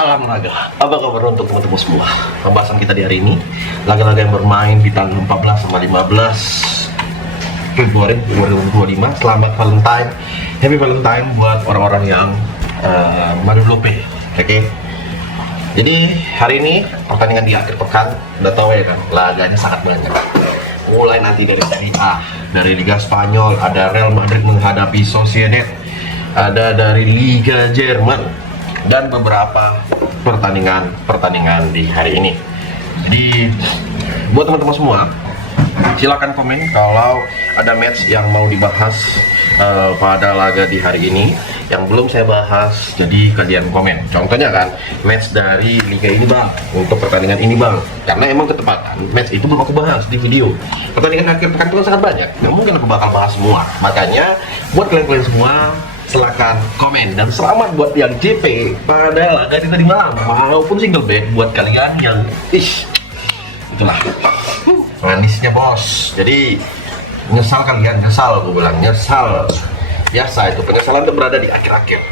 Salam laga. Apa kabar untuk teman-teman semua? Pembahasan kita di hari ini laga-laga yang bermain di tanggal 14 sama 15 Februari 2025. Selamat Valentine, Happy Valentine buat orang-orang yang Madulope. Oke. Jadi hari ini pertandingan di akhir pekan, udah tahu ya kan, laganya sangat banyak. Mulai nanti dari Serie A, dari Liga Spanyol, ada Real Madrid menghadapi Sociedad, ada dari Liga Jerman, dan beberapa pertandingan di hari ini. Jadi buat teman-teman semua, silakan komen kalau ada match yang mau dibahas pada laga di hari ini yang belum saya bahas. Jadi kalian komen. Contohnya kan match dari liga ini bang, untuk pertandingan ini bang, karena emang ketepatan match itu belum aku bahas di video. Pertandingan akhir pekan itu kan sangat banyak, nggak mungkin aku bakal bahas semua. Makanya buat kalian semua, silakan komen, dan selamat buat yang JP pada laga di tadi malam, walaupun single bed buat kalian yang itulah manisnya bos. Jadi nyesal kalian, nyesal aku bilang, nyesal. Biasa itu penyesalan itu berada di akhir-akhir.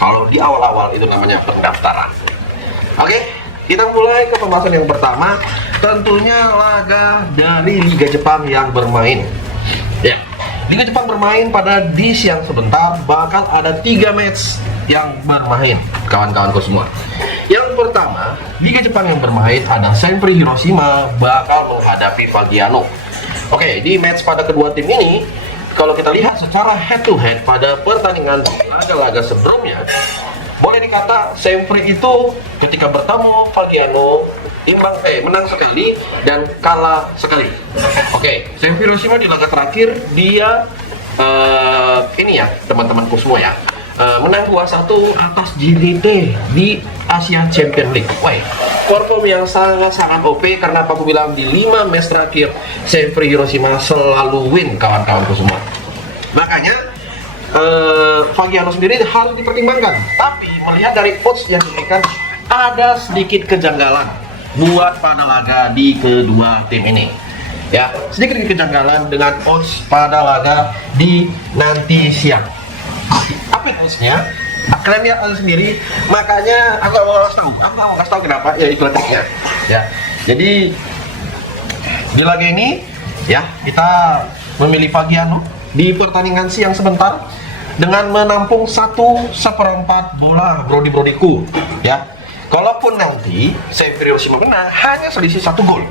Kalau di awal-awal itu namanya pendaftaran. Oke, kita mulai ke pembahasan yang pertama, tentunya laga dari Liga Jepang yang bermain. Ya, Liga Jepang bermain pada di siang sebentar, bakal ada 3 match yang bermain, kawan-kawanku semua. Yang pertama, Liga Jepang yang bermain ada Senpri Hiroshima bakal menghadapi Fagiano. Oke, di match pada kedua tim ini, kalau kita lihat secara head to head pada pertandingan laga-laga sebelumnya, boleh dikata Senpri itu ketika bertemu Fagiano menang sekali dan kalah sekali. Oke, Senpri Hiroshima di laga terakhir dia ini ya teman-temanku semua ya, menang 2-1 atas JDT di Asia Champions League. Wah, perform yang sangat-sangat OP, karena apa aku bilang, di 5 match terakhir Senpri Hiroshima selalu win, kawan-kawanku semua. Makanya Fagiano sendiri harus dipertimbangkan. Tapi melihat dari odds yang diberikan, ada sedikit kejanggalan buat pada laga di kedua tim ini. Ya, sedikit kejanggalan dengan odds pada laga di nanti siang. Apa oddsnya? Kalian lihat aja sendiri. Makanya aku nggak mau kasih tahu kenapa, ya ikut triknya. Ya, jadi di laga ini ya kita memilih Fagiano di pertandingan siang sebentar dengan menampung 1/4 bola brodiku ya. Kalaupun nanti Senpri Hiroshima menang, hanya selisih 1 gol.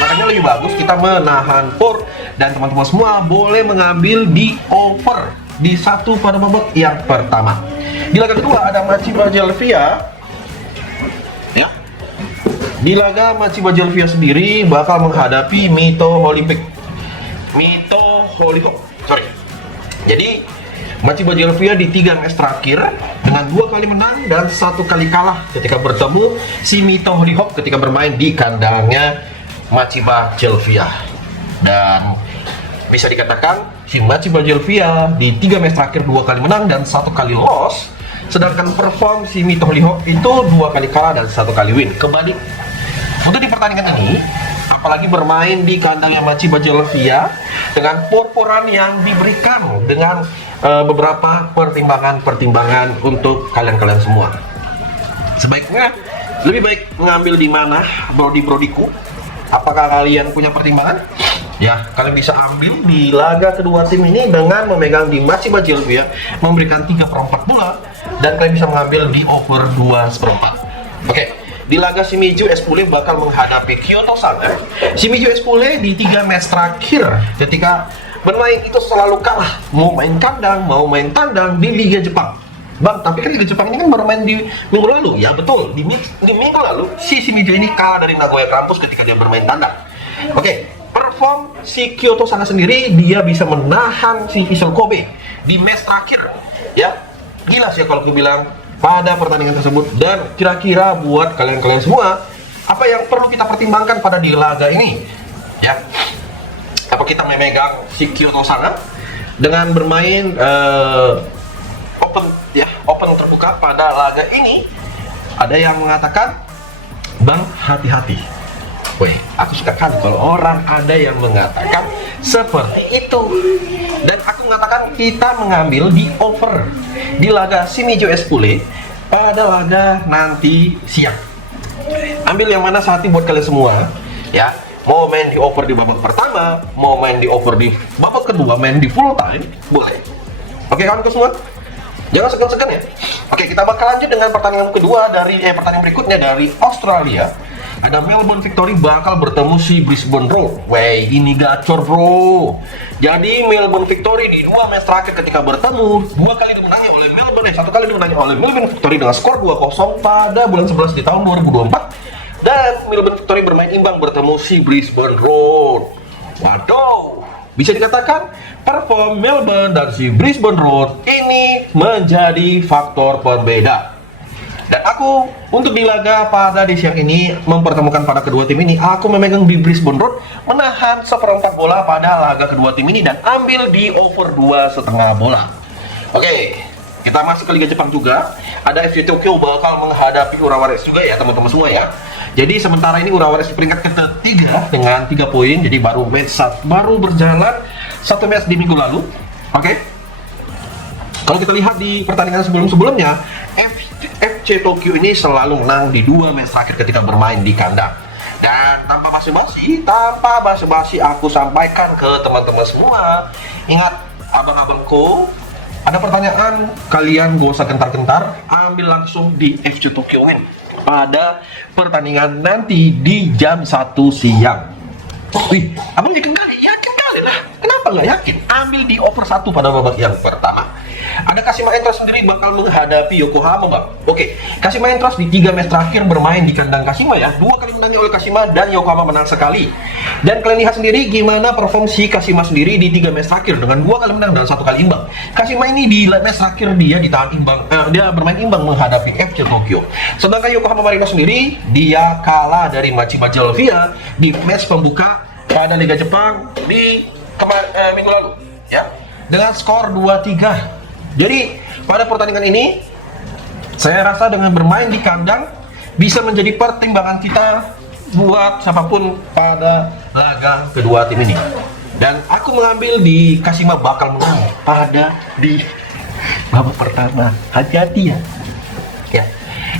Makanya lebih bagus kita menahan for, dan teman-teman semua boleh mengambil di over di 1 pada babak yang pertama. Di laga kedua ada Machiba Jelvia ya. Di laga Machiba Jelvia sendiri bakal menghadapi Mito Hollyhock. Jadi Machiba Jelvia di 3 match terakhir dengan 2 kali menang dan 1 kali kalah ketika bertemu si Mito Hollyhock ketika bermain di kandangnya Machiba Jelvia. Dan bisa dikatakan si Machiba Jelvia di 3 match terakhir 2 kali menang dan 1 kali loss, sedangkan perform si Mito Hollyhock itu 2 kali kalah dan 1 kali win. Kembali untuk di pertandingan ini, apalagi bermain di kandangnya Machiba Jelvia dengan por-poran yang diberikan dengan beberapa pertimbangan untuk kalian semua. Sebaiknya lebih baik mengambil di mana brodiku. Apakah kalian punya pertimbangan? Ya, kalian bisa ambil di laga kedua tim ini dengan memegang di Machiba Jelvia memberikan 3/4 bola, dan kalian bisa mengambil di over 2/4. Oke. Di laga Shimizu S-Pule bakal menghadapi Kyoto Saga. Shimizu S-Pule di 3 match terakhir ketika bermain itu selalu kalah, mau main kandang, mau main tandang di Liga Jepang. Bang, tapi kan Liga Jepang ini kan baru main di minggu lalu. Ya betul, di minggu lalu si Shimizu ini kalah dari Nagoya Grampus ketika dia bermain tandang. Oke, perform si Kyoto Saga sendiri, dia bisa menahan si Vissel Kobe di match terakhir. Ya, gila sih kalau aku bilang pada pertandingan tersebut. Dan kira-kira buat kalian semua, apa yang perlu kita pertimbangkan pada di laga ini? Ya, apa kita memegang si Kyoto Saga dengan bermain open terbuka pada laga ini? Ada yang mengatakan, bang, hati-hati. Weh, aku suka kan kalau orang ada yang mengatakan seperti itu. Dan aku mengatakan kita mengambil di over di laga Shimizu S-Pule pada laga nanti siang. Ambil yang mana sehati buat kalian semua, ya. Mau main di over di babak pertama, mau main di over di babak kedua, main di full time, boleh. Oke kawan-kawan semua, jangan segan-segan ya. Oke, kita bakal lanjut dengan pertandingan kedua dari pertandingan berikutnya dari Australia. Ada Melbourne Victory bakal bertemu si Brisbane Roar. Wey, ini gacor bro. Jadi Melbourne Victory di dua match terakhir ketika bertemu, dua kali dimenangi oleh Melbourne, satu kali dimenangi oleh Melbourne Victory dengan skor 2-0 pada bulan 11 di tahun 2024. Dan Melbourne Victory bermain imbang bertemu si Brisbane Roar. Waduh, bisa dikatakan perform Melbourne dan si Brisbane Roar ini menjadi faktor pembeda. Dan aku untuk di laga pada di siang ini mempertemukan pada kedua tim ini, aku memegang di Brisbane Roar menahan seperempat bola pada laga kedua tim ini dan ambil di over 2,5 bola. Oke, kita masuk ke Liga Jepang juga. Ada FC Tokyo bakal menghadapi Urawa Reds juga ya teman-teman semua ya. Jadi sementara ini Urawa Reds di peringkat ketiga dengan 3 poin. Jadi baru berjalan satu match di minggu lalu. Oke. Kalau kita lihat di pertandingan sebelumnya, FC Tokyo ini selalu menang di 2 match terakhir ketika bermain di kandang. Dan tanpa basa-basi aku sampaikan ke teman-teman semua. Ingat abang-abangku, ada pertanyaan, kalian gak usah gentar-gentar, ambil langsung di FC Tokyo Win pada pertandingan nanti di jam 1 siang. Wih, abang yakin kali? Yakin kali lah. Kenapa nggak yakin? Ambil di over 1 pada babak yang pertama. Ada Kashima Antlers sendiri bakal menghadapi Yokohama bang. Oke, Kashima Antlers di 3 match terakhir bermain di kandang Kashima ya. 2 kali menangnya oleh Kashima dan Yokohama menang sekali. Dan kalian lihat sendiri gimana perform si Kashima sendiri di 3 match terakhir dengan 2 kali menang dan 1 kali imbang. Kashima ini di match terakhir dia ditahan imbang, dia bermain imbang menghadapi FC Tokyo. Sedangkan Yokohama Marinos sendiri dia kalah dari Machima Jelvia di match pembuka pada Liga Jepang di minggu lalu ya dengan skor 2-3. Jadi pada pertandingan ini saya rasa dengan bermain di kandang bisa menjadi pertimbangan kita buat siapapun pada laga kedua tim ini. Dan aku mengambil di Kashima bakal menang pada di babak pertama. Hati-hati ya. Ya.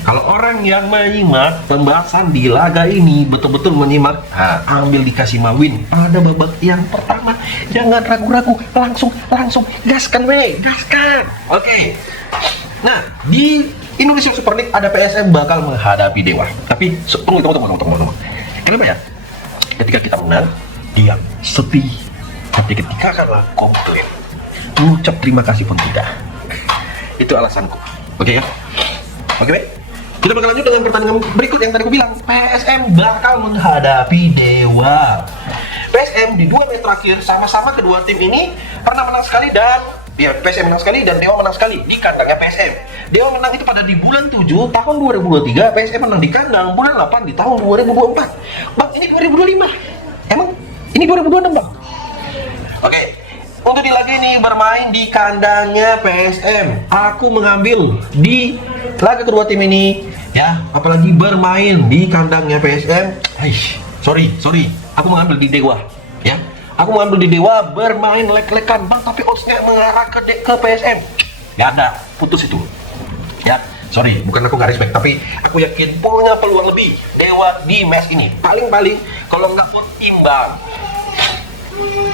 Kalau orang yang menyimak pembahasan di laga ini betul-betul menyimak, ambil di Kashima Win pada babak yang pertama. Jangan ragu-ragu, langsung gaskan gaskan. Oke. Nah, di Indonesia Super League ada PSM bakal menghadapi Dewa. Tapi tunggu. Kenapa ya? Ketika kita menang, diam, sepi. Tapi ketika kalah, komplain. Ucap terima kasih pun tidak. Itu alasanku. Oke ya? Oke, baik. Kita bakal lanjut dengan pertandingan berikut yang tadi aku bilang. PSM bakal menghadapi Dewa. PSM di 2 match terakhir sama-sama kedua tim ini pernah menang sekali dan ya PSM menang sekali dan Dewa menang sekali di kandangnya PSM. Dewa menang itu pada di bulan 7 tahun 2023, PSM menang di kandang bulan 8 di tahun 2024. Bang, ini 2025. Emang ini 2026, Bang? Oke. Untuk di laga ini bermain di kandangnya PSM. Aku mengambil di laga kedua tim ini ya, apalagi bermain di kandangnya PSM. Sorry. Aku mengambil di Dewa ya. Aku mengambil di Dewa bermain lek-lekan bang, tapi oddsnya mengarah ke PSM. Ya ada, putus itu. Ya, sorry, bukan aku nggak respect, tapi aku yakin punya peluang lebih Dewa di match ini. Paling kalau nggak pun imbang.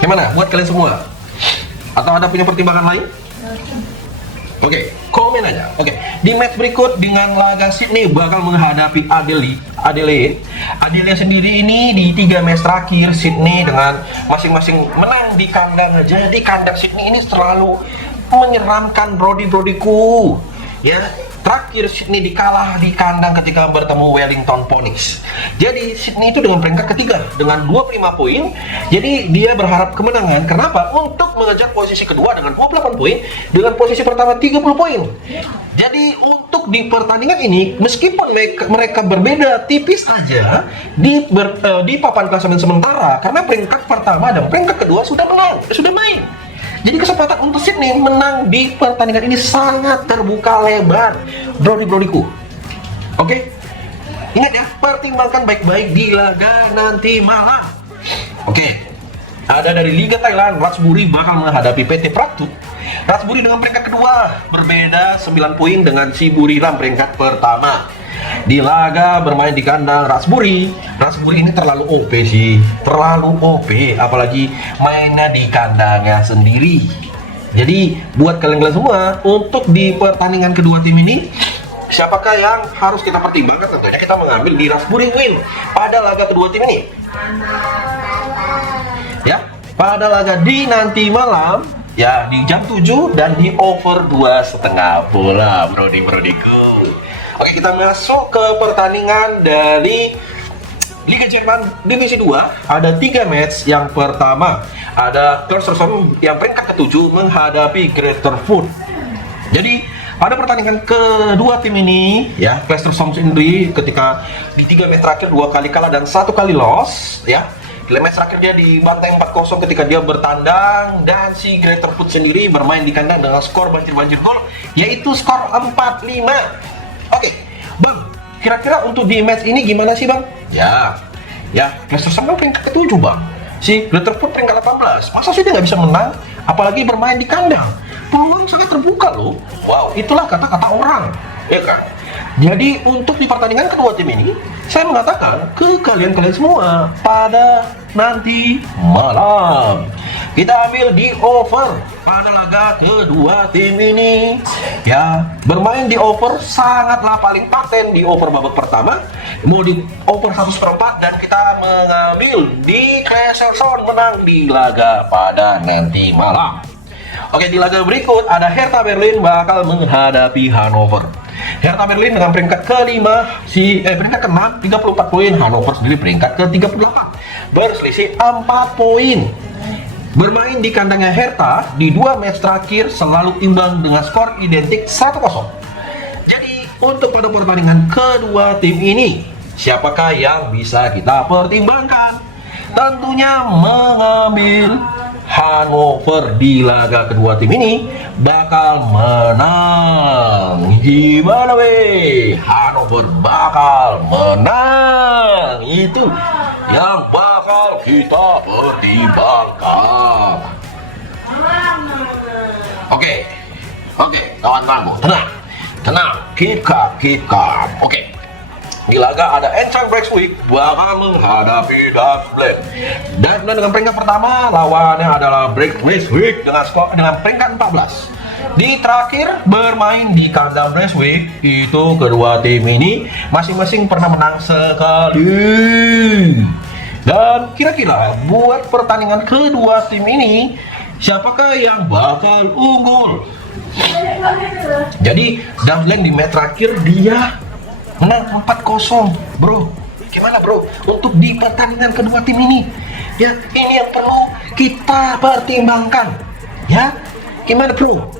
Gimana buat kalian semua? Atau ada punya pertimbangan lain? Oke, komen aja. Oke, di match berikut dengan laga Sydney bakal menghadapi Adelaide. Adelaide sendiri ini di 3 match terakhir Sydney dengan masing-masing menang di kandang. Jadi kandang Sydney ini selalu menyeramkan brodiku. Ya, terakhir Sydney dikalah di kandang ketika bertemu Wellington Phoenix. Jadi Sydney itu dengan peringkat ketiga dengan 25 poin. Jadi dia berharap kemenangan. Kenapa? Untuk mengejar posisi kedua dengan 28 poin, dengan posisi pertama 30 poin. Jadi untuk di pertandingan ini meskipun mereka berbeda tipis aja di papan klasemen sementara, karena peringkat pertama dan peringkat kedua sudah main. Jadi kesempatan untuk Sydney menang di pertandingan ini sangat terbuka lebar, brodiku. Oke, ingat ya, pertimbangkan baik-baik di laga nanti malam. Oke, ada dari Liga Thailand, Ratchaburi bakal menghadapi PT Praktut. Rasburi dengan peringkat kedua berbeda 9 poin dengan si Buriram peringkat pertama. Di laga bermain di kandang Rasburi ini terlalu OP sih, terlalu OP, apalagi mainnya di kandangnya sendiri. Jadi buat kalian semua, untuk di pertandingan kedua tim ini, siapakah yang harus kita pertimbangkan? Tentunya kita mengambil di Rasburi win pada laga kedua tim ini. Ya, pada laga di nanti malam, ya di jam 7 dan di over 2,5 bola, brodiku. Oke, kita masuk ke pertandingan dari Liga Jerman Divisi 2. Ada 3 match. Yang pertama ada Kleisterstorm yang peringkat ke-7 menghadapi Greater Foot. Jadi pada pertandingan kedua tim ini, ya, Kleisterstorm sendiri ketika di 3 match terakhir 2 kali kalah dan 1 kali loss, ya. Di match terakhir dia dibantai 4-0 ketika dia bertandang, dan si Greater Foot sendiri bermain di kandang dengan skor banjir-banjir gol, yaitu skor 4-5. Oke, Bang, kira-kira untuk di match ini gimana sih, Bang? Ya, Kleisterstorm kan peringkat ke-7, Bang. Si Greater Foot peringkat 18. Masa sih dia nggak bisa menang? Apalagi bermain di kandang. Peluang sangat terbuka loh. Wow, itulah kata-kata orang, ya kan? Jadi untuk di pertandingan kedua tim ini, saya mengatakan ke kalian semua pada nanti malam kita ambil di over pada laga kedua tim ini. Ya, bermain di over sangatlah paling paten di over babak pertama. Mau di over 1/4 dan kita mengambil di Kleisterstorm menang di laga pada nanti malam. Oke, di laga berikut ada Hertha Berlin bakal menghadapi Hannover. Hertha Berlin dengan peringkat kelima, peringkat ke-6 34 poin, Hannover sendiri peringkat ke-38 berselisih 4 poin. Bermain di kandangnya Hertha di 2 match terakhir selalu imbang dengan skor identik 1-0. Jadi untuk pada pertandingan kedua tim ini, siapakah yang bisa kita pertimbangkan? Tentunya mengambil Hannover di laga kedua tim ini bakal menang. Gimana weh? Hannover bakal menang. Itu yang bakal kita pertimbangkan. Oke, kawan-kawanku, tenang, keep calm. Oke. Di laga ada Eintracht Braunschweig bakal menghadapi Duitsland. Duitsland dengan peringkat pertama, lawannya adalah Braunschweig dengan peringkat 14. Di terakhir bermain di kandang Braunschweig, itu kedua tim ini masing-masing pernah menang sekali. Dan kira-kira buat pertandingan kedua tim ini, siapakah yang bakal unggul? Jadi Duitsland di match terakhir dia menang 4-0, bro. Gimana, bro? Untuk di pertandingan kedua tim ini, ya, ini yang perlu kita pertimbangkan, ya. Gimana, bro?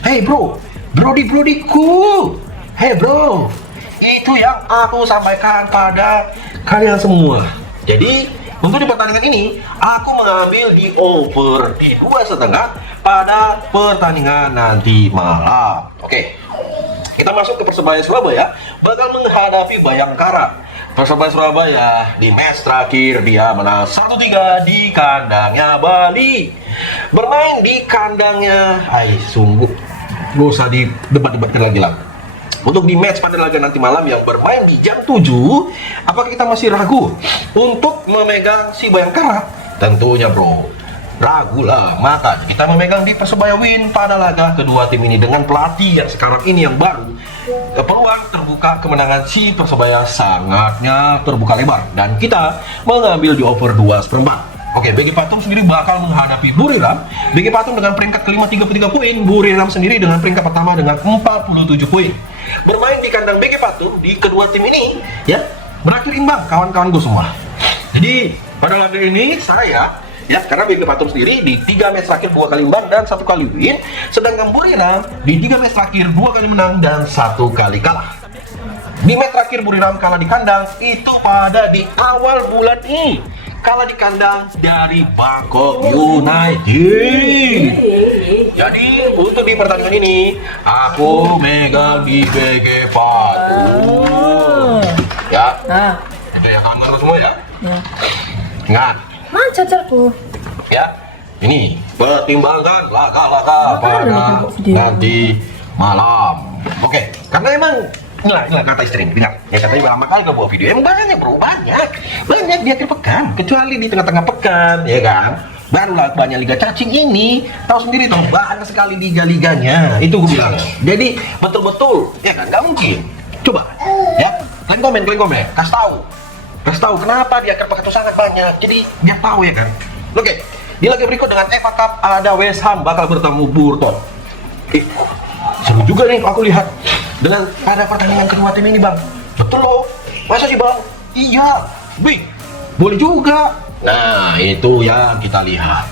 Hey, bro, brodiku. Hey, bro, itu yang aku sampaikan pada kalian semua. Jadi untuk di pertandingan ini, aku mengambil di over di 2,5 pada pertandingan nanti malam. Oke. Kita masuk ke Persebaya Surabaya bakal menghadapi Bayangkara. Persebaya Surabaya di match terakhir dia menang 1-3 di kandangnya Bali. Bermain di kandangnya, sungguh gak usah didebat-debatkan lagi lah. Untuk di match pada laga nanti malam yang bermain di jam 7, apakah kita masih ragu untuk memegang si Bayangkara? Tentunya, bro, ragu lah. Maka kita memegang di Persebaya win pada laga kedua tim ini dengan pelatih yang sekarang ini yang baru. Peluang terbuka kemenangan si Persebaya sangatnya terbuka lebar dan kita mengambil di over 2/4. Oke, BG Patum sendiri bakal menghadapi Buriram. BG Patum dengan peringkat kelima 33 poin, Buriram sendiri dengan peringkat pertama dengan 47 poin. Bermain di kandang BG Patum di kedua tim ini, ya, berakhir imbang kawan-kawan gue semua. Jadi pada laga ini saya, ya, karena BG Patum sendiri di 3 match terakhir 2 kali imbang dan 1 kali win, sedangkan Buriram di 3 match terakhir 2 kali menang dan 1 kali kalah. Di match terakhir Buriram kalah di kandang itu pada di awal bulan ini, kalah di kandang dari Bangkok United. Jadi untuk di pertandingan ini aku megang di BG Patum. Ya, kita ya kawan-kawan semua ya. Ingat. Man cacarku. Ya, Ini pertimbangkan laga-laga pada nanti malam. Oke, karena emang nggak kata istri, ingat ya, katanya lama kali nggak buat video. Emang banyak bro, banyak di akhir pekan, kecuali di tengah-tengah pekan, ya kan? Barulah banyak liga cacing ini, tahu sendiri toh, banyak sekali liga-liganya. Itu gue bilang. Jadi betul-betul, ya kan? Nggak mungkin. Coba, ya, kalian komen, kasih tahu kenapa di akhir pekan itu sangat banyak. Jadi biar tahu ya kan. Oke, di laga berikut dengan FA Cup ada West Ham bakal bertemu Burton. Seru juga nih aku lihat dengan pada pertandingan kedua tim ini bang. Betul loh, masa sih bang? Iya, wih, boleh juga. Nah itu yang kita lihat.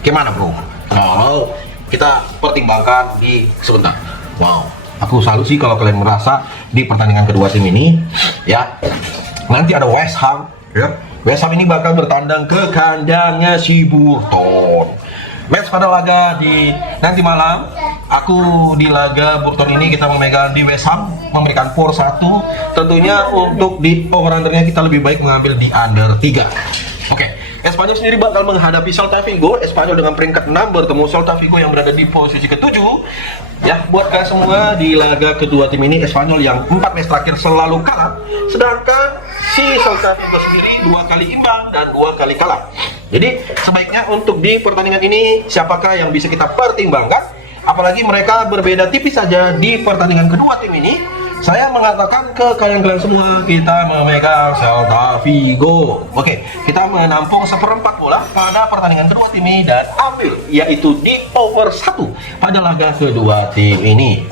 Gimana bro? Kalau kita pertimbangkan di sebentar. Wow, aku salut sih kalau kalian merasa di pertandingan kedua tim ini, ya nanti ada West Ham, ya. West Ham ini bakal bertandang ke kandangnya si Burton. Match pada laga di nanti malam, aku di laga Burton ini kita memegang di West Ham, memberikan power 1. Tentunya untuk di over undernya kita lebih baik mengambil di under 3. Oke, Espanyol sendiri bakal menghadapi Celta Vigo. Espanyol dengan peringkat 6 bertemu Celta Vigo yang berada di posisi ke-7. Ya, buat kalian semua di laga kedua tim ini, Espanyol yang 4 match terakhir selalu kalah, sedangkan si Celta Vigo sendiri 2 kali imbang dan 2 kali kalah. Jadi sebaiknya untuk di pertandingan ini siapakah yang bisa kita pertimbangkan? Apalagi mereka berbeda tipis saja di pertandingan kedua tim ini. Saya mengatakan ke kalian semua, kita memegang Celta Vigo. Oke, kita menampung seperempat bola pada pertandingan kedua tim ini dan ambil yaitu di over 1 pada laga kedua tim ini.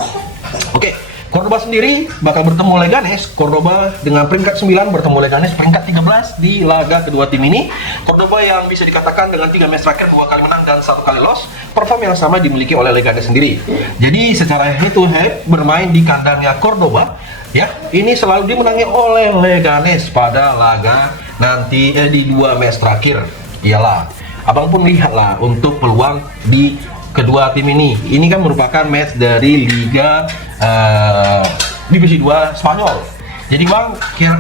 Oke, Cordoba sendiri bakal bertemu Leganes. Cordoba dengan peringkat 9 bertemu Leganes peringkat 13 di laga kedua tim ini. Cordoba yang bisa dikatakan dengan 3 match terakhir 2 kali menang dan 1 kali loss, perform yang sama dimiliki oleh Leganes sendiri. Jadi secara head to head bermain di kandangnya Cordoba, ya ini selalu dimenangi oleh Leganes pada laga nanti di 2 match terakhir. Iyalah, abang pun lihatlah untuk peluang di kedua tim ini. Ini kan merupakan match dari Liga Divisi 2 Spanyol. Jadi bang,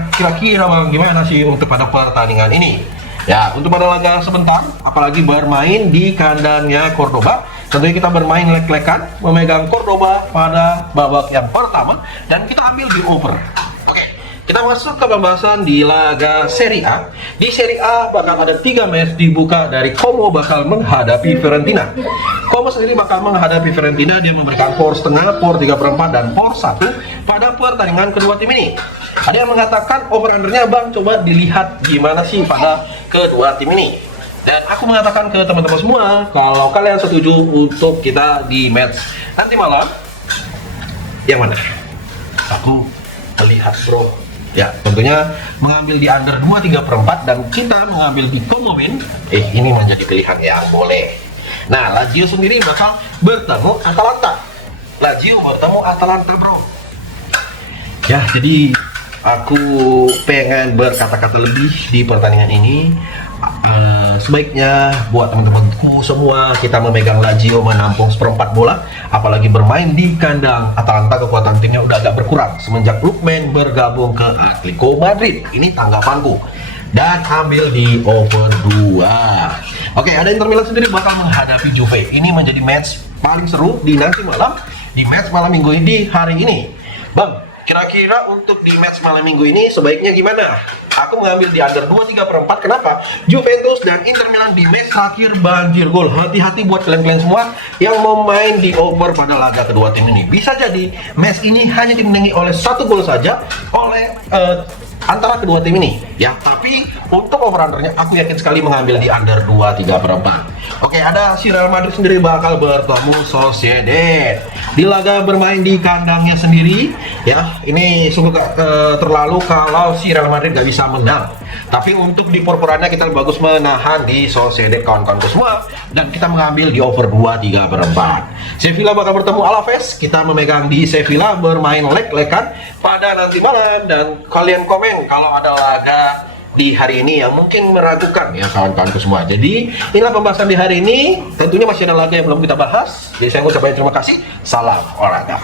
kira-kira bang gimana sih untuk pada pertandingan ini? Ya, untuk pada laga sebentar, apalagi bermain di kandangnya Cordoba, tentunya kita bermain lek-lekan, memegang Cordoba pada babak yang pertama, dan kita ambil di over. Oke, kita masuk ke pembahasan di laga Serie A. Di Serie A bakal ada 3 match dibuka dari Como bakal menghadapi Fiorentina. Como sendiri bakal menghadapi Fiorentina, dia memberikan power setengah, power 3/4 dan power 1 pada pertandingan kedua tim ini. Ada yang mengatakan over undernya bang, coba dilihat gimana sih pada kedua tim ini. Dan aku mengatakan ke teman-teman semua, kalau kalian setuju untuk kita di match nanti malam, yang mana? Aku melihat bro, ya tentunya mengambil di under 2/3/4 dan kita mengambil di Como win. Ini menjadi pilihan yang boleh. Nah, Lazio sendiri bakal bertemu Atalanta. Lazio bertemu Atalanta bro. Ya, jadi aku pengen berkata-kata lebih di pertandingan ini. Sebaiknya buat teman-temanku semua, kita memegang Lazio menampung seperempat bola. Apalagi bermain di kandang Atalanta, kekuatan timnya udah agak berkurang semenjak Lookman bergabung ke Atletico Madrid. Ini tanggapanku. Dan ambil di over 2. Oke, ada Inter Milan sendiri bakal menghadapi Juve. Ini menjadi match paling seru di nanti malam, di match malam minggu ini, di hari ini. Bang, kira-kira untuk di match malam minggu ini sebaiknya gimana? Aku mengambil di under 2/3/4. Kenapa? Juventus dan Inter Milan di match terakhir banjir gol. Hati-hati buat kalian-kalian semua yang mau main di over pada laga kedua tim ini. Bisa jadi match ini hanya dimenangi oleh 1 gol saja oleh antara kedua tim ini, ya. Tapi untuk over undernya aku yakin sekali mengambil di under 2/3/4. Oke, ada si Real Madrid sendiri bakal bertemu Sociedad di laga bermain di kandangnya sendiri, ya. Ini sungguh terlalu kalau si Real Madrid gak bisa menang. Tapi untuk di perporannya kita bagus menahan di Sociedad kawan-kawanku semua, dan kita mengambil di over 2/3/4. Sevilla bakal bertemu Alaves. Kita memegang di Sevilla bermain leg-legan pada nanti malam, dan kalian komen kalau ada laga di hari ini yang mungkin meragukan ya kawan-kawanku semua. Jadi inilah pembahasan di hari ini. Tentunya masih ada laga yang belum kita bahas. Jadi saya ucapkan terima kasih. Salam olahraga.